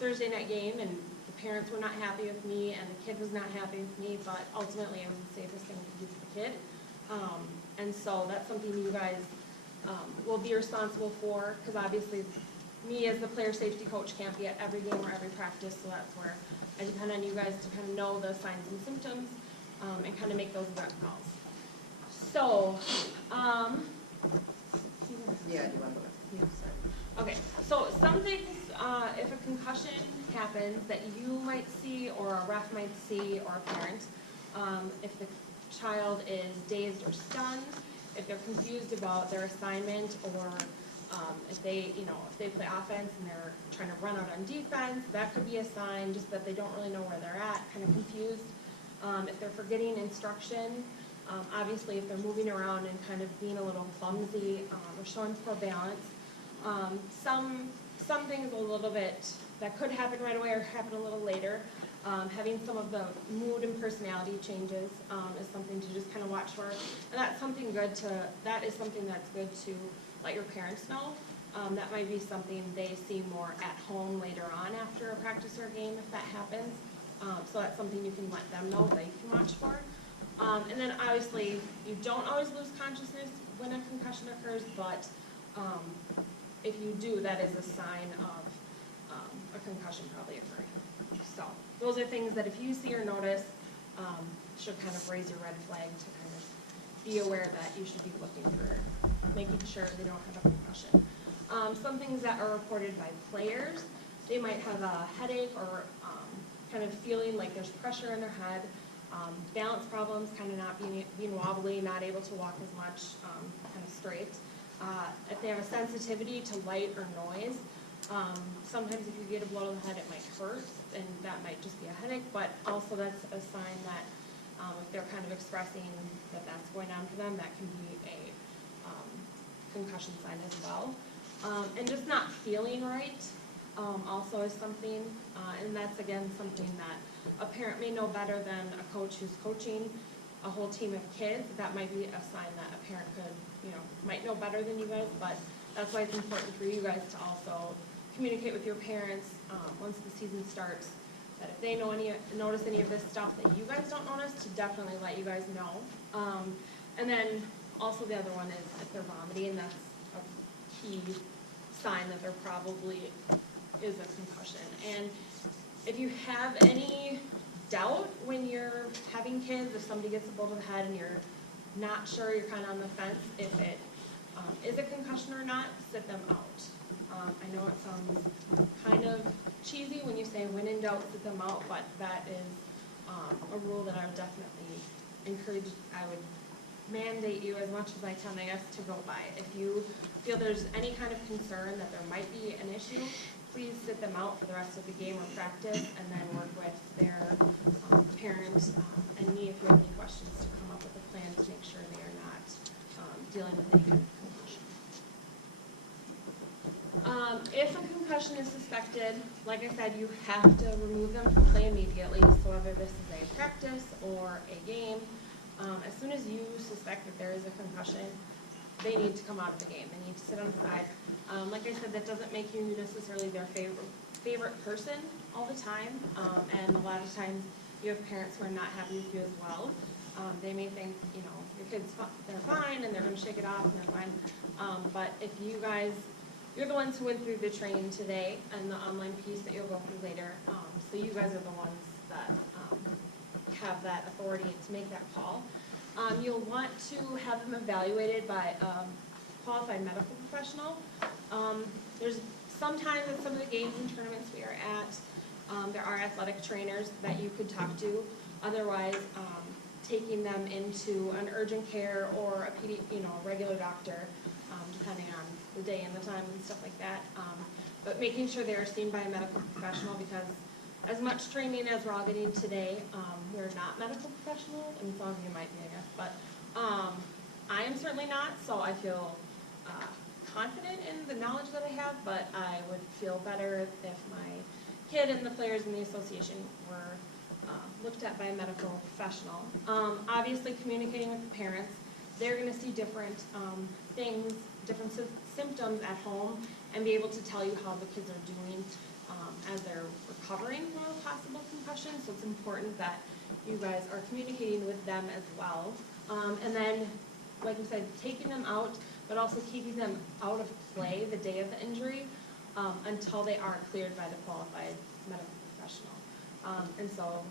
Thursday night game and the parents were not happy with me and the kid was not happy with me, but ultimately it was the safest thing to do for the kid. And so that's something you guys will be responsible for, because obviously me as the player safety coach can't be at every game or every practice, so that's where I depend on you guys to kind of know the signs and symptoms and kind of make those alert calls. So, Yeah, do you want to go? okay, so some things, if a concussion happens that you might see or a ref might see or a parent, if the child is dazed or stunned, if they're confused about their assignment, or if they play offense and they're trying to run out on defense, that could be a sign just that they don't really know where they're at, kind of confused. If they're forgetting instruction, obviously if they're moving around and kind of being a little clumsy or showing poor balance, some things a little bit that could happen right away or happen a little later. Having some of the mood and personality changes is something to just kind of watch for, and that is something that's good to let your parents know. That might be something they see more at home later on after a practice or a game if that happens. So that's something you can let them know that you can watch for. And then obviously you don't always lose consciousness when a concussion occurs, but if you do, that is a sign of a concussion probably occurring. So those are things that if you see or notice, should kind of raise your red flag to kind of be aware that you should be looking for, making sure they don't have a concussion. Some things that are reported by players, they might have a headache or kind of feeling like there's pressure in their head, balance problems, kind of not being wobbly, not able to walk as much, kind of straight. If they have a sensitivity to light or noise, sometimes if you get a blow to the head, it might hurt, and that might just be a headache, but also that's a sign that if they're kind of expressing that that's going on for them, that can be a concussion sign as well. And just not feeling right also is something, and that's again something that a parent may know better than a coach who's coaching a whole team of kids. That might be a sign that a parent could, might know better than you guys, but that's why it's important for you guys to also communicate with your parents once the season starts, that if they notice any of this stuff that you guys don't notice, to definitely let you guys know. And then also the other one is if they're vomiting, that's a key sign that there probably is a concussion. And if you have any doubt when you're having kids, if somebody gets a blow to the head and you're not sure, you're kind of on the fence if it is a concussion or not, sit them out. I know it sounds kind of cheesy when you say when in doubt, sit them out, but that is a rule that I would definitely encourage, I would mandate you as much as I can, I guess, to go by. If you feel there's any kind of concern that there might be an issue, please sit them out for the rest of the game or practice, and then work with their parents and me if you have any questions to come up with a plan to make sure they are not dealing with any kind of concussion. If a concussion is suspected, like I said, you have to remove them from play immediately. So whether this is a practice or a game, as soon as you suspect that there is a concussion, they need to come out of the game. They need to sit on the side. Like I said, that doesn't make you necessarily their favorite person all the time, and a lot of times you have parents who are not happy with you as well. They may think, your kids, they're fine, and they're going to shake it off, and they're fine. But if you're the ones who went through the training today and the online piece that you'll go through later, so you guys are the ones that have that authority to make that call. You'll want to have them evaluated by a qualified medical professional. There's sometimes at some of the games and tournaments we are at, there are athletic trainers that you could talk to. Otherwise, taking them into an urgent care or a regular doctor, depending on the day and the time and stuff like that. But making sure they are seen by a medical professional, because as much training as we're all getting today, we're not medical professionals. I mean, some of you might be, I guess, but I am certainly not, so I feel confident in the knowledge that I have, but I would feel better if my kid and the players in the association were looked at by a medical professional. Obviously, communicating with the parents, they're going to see different things, different symptoms at home, and be able to tell you how the kids are doing. as they're recovering from a possible concussion, so it's important that you guys are communicating with them as well. And then, like I said, taking them out, but also keeping them out of play the day of the injury until they are cleared by the qualified medical professional. And so,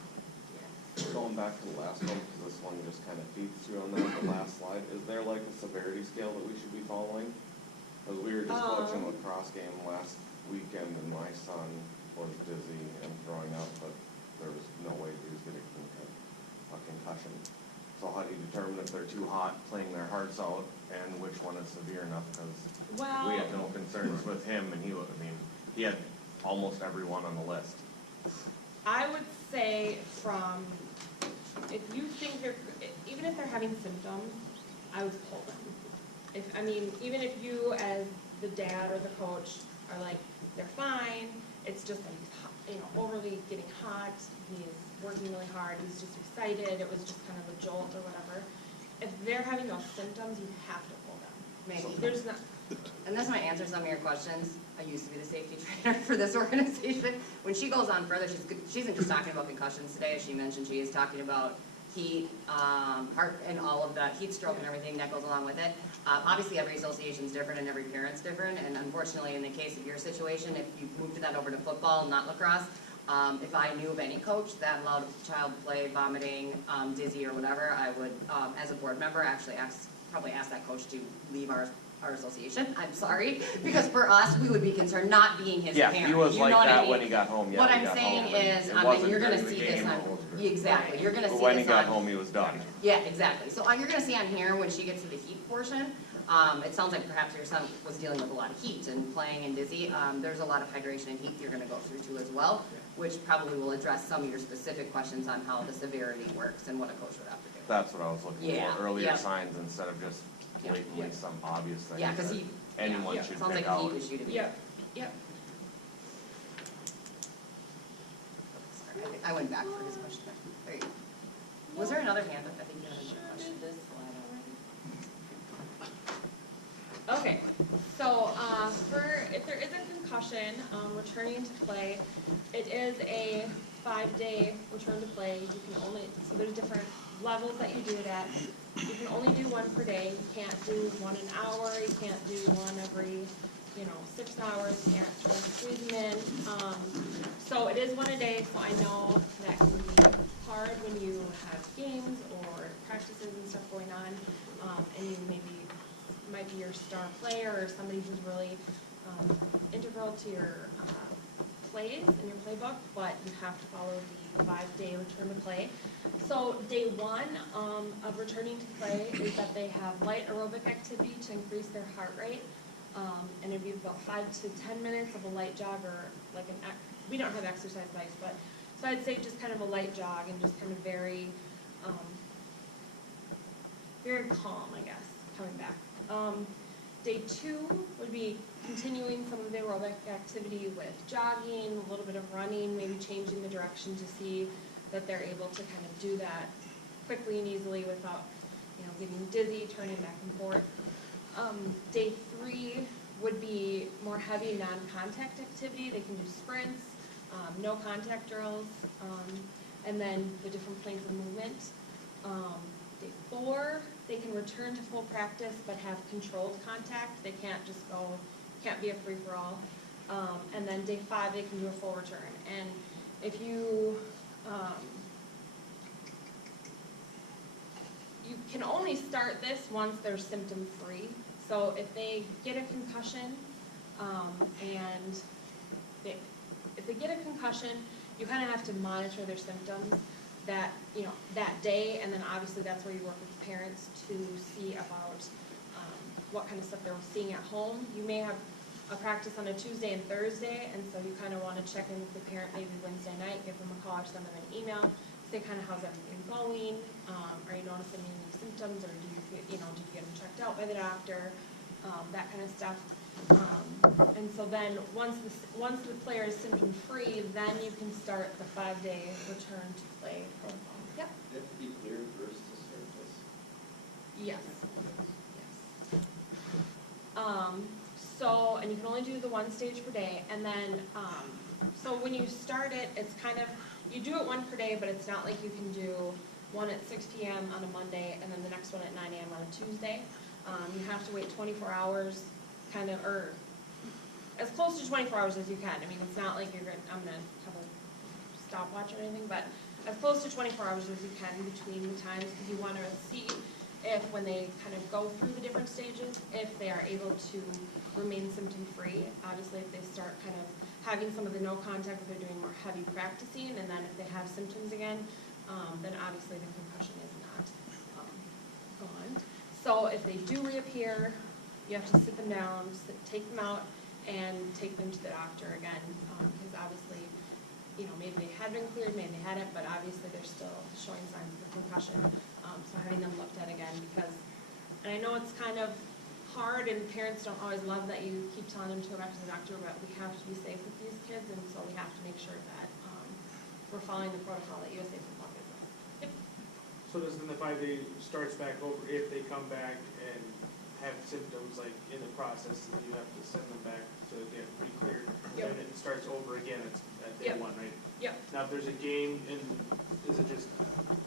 yeah. Going back to the last one, because this one just kind of feeds through on that, the last slide, is there like a severity scale that we should be following? Because we were just watching a lacrosse game last weekend and my son was dizzy and throwing up, but there was no way he was getting a concussion. So how do you determine if they're too hot, playing their hearts out, and which one is severe enough? Because we had no concerns with him, and he had almost everyone on the list. I would say if you think even if they're having symptoms, I would pull them. Even if you as the dad or the coach are like, they're fine, it's just that he's overly getting hot, he's working really hard, he's just excited, it was just kind of a jolt or whatever. If they're having those symptoms, you have to pull them. Maybe. There's not. And this might answer some of your questions. I used to be the safety trainer for this organization. When she goes on further, she isn't just talking about concussions today, as she mentioned, she is talking about heat, heart, and all of that, heat stroke and everything that goes along with it. Obviously, every association is different and every parent's different, and unfortunately, in the case of your situation, if you moved that over to football, not lacrosse, if I knew of any coach that allowed a child to play vomiting, dizzy, or whatever, I would, as a board member, actually probably ask that coach to leave our association. I'm sorry, because for us, we would be concerned not being his parent. Yeah, he was you like know that what I mean? when he got home. Yeah, what I'm saying is, and you're going to see this on, exactly, you're going to see this on. When he got home, he was done. Yeah, exactly. So you're going to see on here when she gets to the heat portion, it sounds like perhaps your son was dealing with a lot of heat and playing and dizzy. There's a lot of hydration and heat you're going to go through too as well, which probably will address some of your specific questions on how the severity works and what a coach would have to do. That's what I was looking for, earlier signs instead of just blatantly some obvious thing. Yeah, because anyone should sounds like pick a out. heat issue to me. Yep. Sorry, I went back for his question. There you go. Was there another hand up? I think you had another question. Okay, so if there is a concussion, returning to play, it is a 5-day return to play. You can only, so there's different levels that you do it at. You can only do one per day. You can't do one an hour. You can't do one every 6 hours. You can't try to squeeze them in. So it is one a day, so I know that can be hard when you have games or practices and stuff going on, and you might be your star player or somebody who's really integral to your plays in your playbook, but you have to follow the 5-day return to play. So day 1 of returning to play is that they have light aerobic activity to increase their heart rate, and it'd be about 5 to 10 minutes of a light jog or like we don't have exercise bikes, but so I'd say just kind of a light jog and just kind of very calm, I guess, coming back. Day 2 would be continuing some of the aerobic activity with jogging, a little bit of running, maybe changing the direction to see that they're able to kind of do that quickly and easily without, getting dizzy, turning back and forth. Day 3 would be more heavy non-contact activity. They can do sprints, no contact drills, and then the different planes of movement. Day 4, they can return to full practice but have controlled contact. They can't just can't be a free-for-all. And then day 5, they can do a full return. And if you can only start this once they're symptom-free. So if they get a concussion, if they get a concussion, you kind of have to monitor their symptoms that day, and then obviously that's where you work with parents to see about what kind of stuff they're seeing at home. You may have a practice on a Tuesday and Thursday, and so you kind of want to check in with the parent maybe Wednesday night, give them a call or send them an email, say kind of how's everything going, are you noticing any symptoms, or did you get them checked out by the doctor, that kind of stuff. And so then once the player is symptom free, then you can start the 5-day return to play protocol. Yep. You have to be cleared first to start this? Yes. So, and you can only do the 1 stage per day, and then So when you start it, it's kind of, you do it one per day, but it's not like you can do one at 6 p.m. on a Monday and then the next one at 9 a.m. on a Tuesday. You have to wait 24 hours, kind of, or as close to 24 hours as you can. I mean, it's not like I'm gonna have a stopwatch or anything, but as close to 24 hours as you can between the times, because you want to see if when they kind of go through the different stages, if they are able to remain symptom-free. Obviously, if they start kind of having some of the no contact, if they're doing more heavy practicing, and then if they have symptoms again, then obviously the concussion is not gone. So if they do reappear, you have to sit them down, take them out, and take them to the doctor again, because obviously, you know, maybe they had been cleared, maybe they hadn't, but obviously they're still showing signs of concussion. So having them looked at again, because, and I know it's kind of hard and parents don't always love that you keep telling them to go back to the doctor, but we have to be safe with these kids, and so we have to make sure that we're following the protocol that USA Football gives us. Yep. So does then the 5-day starts back over if they come back and have symptoms like in the process, and then you have to send them back to get re-cleared? Yep. And it starts over again at day Yep. 1, right? Yep. Now, if there's a game, is it just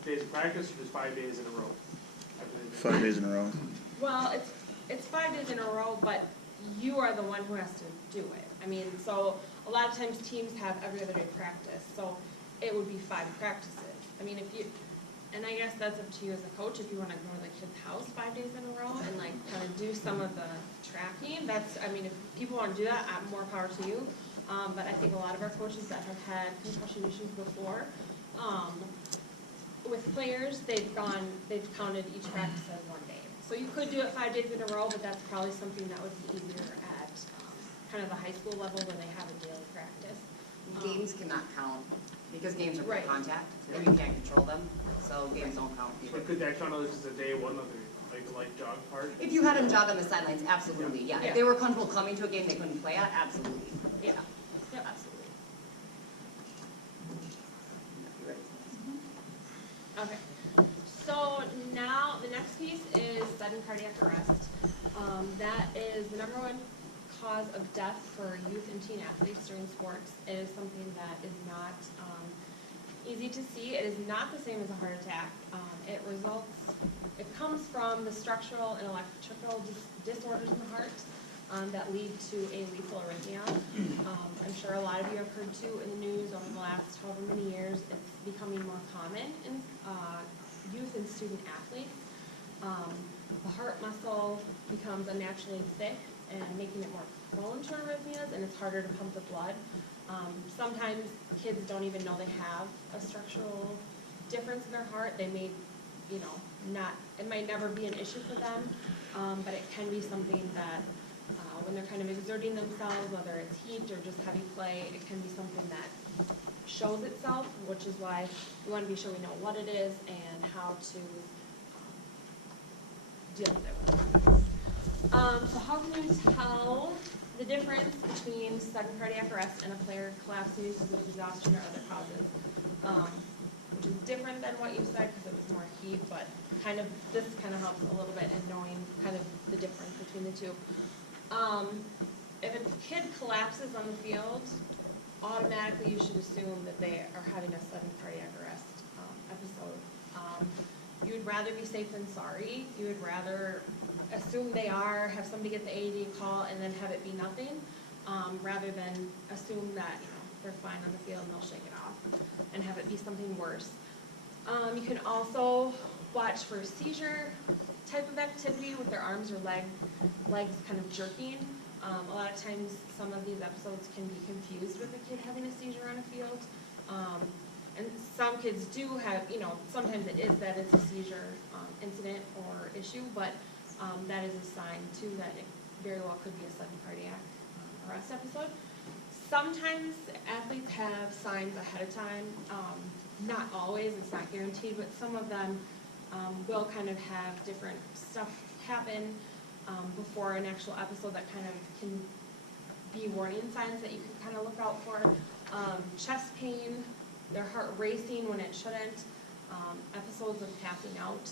days of practice or just 5 days in a row? 5 days in a row. Well, it's 5 days in a row, but you are the one who has to do it. I mean, so a lot of times teams have every other day practice, so it would be 5 practices. I mean, if you, and I guess that's up to you as a coach, if you want to go to the kid's house 5 days in a row and like kind of do some of the tracking, that's, I mean, if people want to do that, more power to you. But I think a lot of our coaches that have had concussion issues before, with players, they've counted each practice as 1 day. So you could do it 5 days in a row, but that's probably something that would be easier at kind of the high school level where they have a daily practice. Games cannot count, because games are Right. contact, and you can't control them, so games don't count either. But could that count as a day 1 of the like jog part? If you had them jog on the sidelines, absolutely, yeah. Yeah. If they were comfortable coming to a game they couldn't play at, absolutely, yeah. Yep. Absolutely. Okay, so now the next piece is sudden cardiac arrest. That is the #1 cause of death for youth and teen athletes during sports. It is something that is not easy to see. It is not the same as a heart attack. It comes from the structural and electrical disorders in the heart that lead to a lethal arrhythmia. I'm sure a lot of you have heard too in the news over the last however many years, it's becoming more common in youth and student athletes. The heart muscle becomes unnaturally thick and making it more prone to arrhythmias, and it's harder to pump the blood. Sometimes kids don't even know they have a structural difference in their heart. They may, you know, it might never be an issue for them, but it can be something that when they're kind of exerting themselves, whether it's heat or just heavy play, it can be something that shows itself, which is why we want to be sure we know what it is and how to deal with it. So how can you tell the difference between sudden cardiac arrest and a player collapsing because of exhaustion or other causes? Which is different than what you said because it was more heat, but this kind of helps a little bit in knowing kind of the difference between the two. If a kid collapses on the field, automatically you should assume that they are having a sudden cardiac arrest episode. You would rather be safe than sorry. You would rather assume they are, have somebody get the AED call, and then have it be nothing, rather than assume that they're fine on the field and they'll shake it off and have it be something worse. You can also watch for seizure type of activity with their arms or legs kind of jerking. A lot of times some of these episodes can be confused with a kid having a seizure on a field. And some kids do have, sometimes it is that it's a seizure incident or issue, but that is a sign too that it very well could be a sudden cardiac arrest episode. Sometimes athletes have signs ahead of time. Not always, it's not guaranteed, but some of them will kind of have different stuff happen before an actual episode that kind of can be warning signs that you can kind of look out for. Chest pain, their heart racing when it shouldn't, episodes of passing out,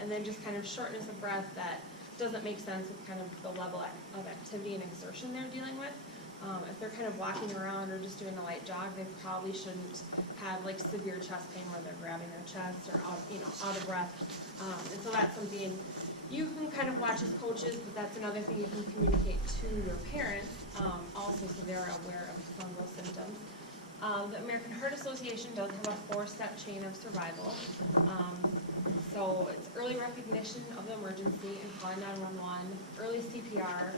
and then just kind of shortness of breath that doesn't make sense with kind of the level of activity and exertion they're dealing with. If they're kind of walking around or just doing a light jog, they probably shouldn't have like severe chest pain where they're grabbing their chest or out of breath. And so that's something you can kind of watch as coaches, but that's another thing you can communicate to your parents, also so they're aware of some of those symptoms. The American Heart Association does have a 4-step chain of survival. So it's early recognition of the emergency and calling 911, early CPR,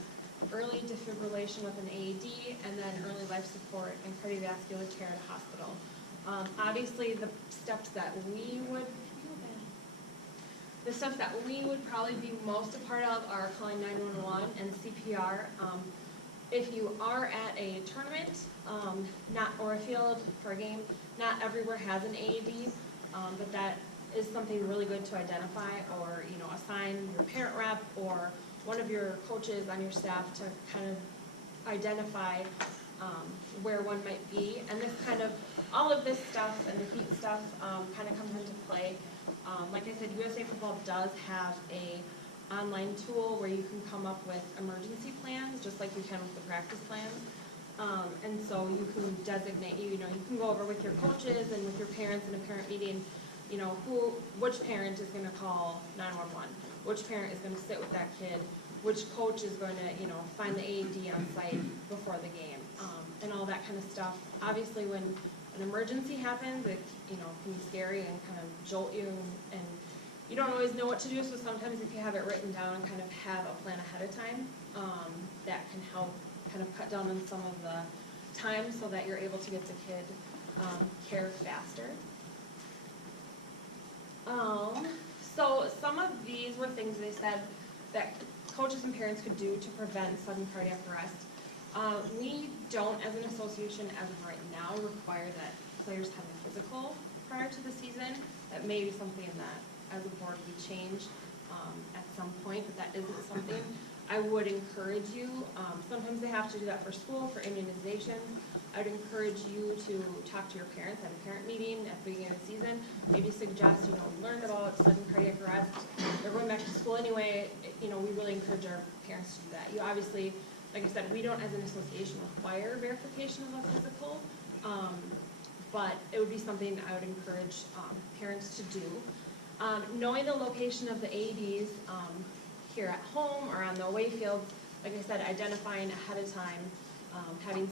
early defibrillation with an AED, and then early life support and cardiovascular care at a hospital. Obviously, the steps that we would probably be most a part of are calling 911 and CPR. If you are at a tournament, or a field for a game, not everywhere has an AED, but that is something really good to identify, or assign your parent rep or one of your coaches on your staff to kind of identify where one might be. And all of this stuff and the heat stuff kind of comes into play. Like I said, USA Football does have a online tool where you can come up with emergency plans, just like you can with the practice plans. And so you can designate, you can go over with your coaches and with your parents in a parent meeting, which parent is going to call 911, which parent is going to sit with that kid, which coach is going to, find the AED on site before the game, and all that kind of stuff. Obviously, when an emergency happens, it, can be scary and kind of jolt you, and you don't always know what to do, so sometimes if you have it written down and kind of have a plan ahead of time, that can help kind of cut down on some of the time so that you're able to get the kid care faster. So some of these were things they said that coaches and parents could do to prevent sudden cardiac arrest. We don't, as an association, as of right now, require that players have a physical prior to the season. That may be something that, as a board, we change at some point, but that isn't something I would encourage you. Sometimes they have to do that for school, for immunization. I'd encourage you to talk to your parents at a parent meeting at the beginning of the season. Maybe suggest, learn about sudden cardiac arrest. They're going back to school anyway. We really encourage our parents to do that. You obviously, like I said, we don't as an association require verification of a physical, but it would be something I would encourage parents to do. Knowing the location of the AEDs here at home or on the away fields, like I said, identifying ahead of time, having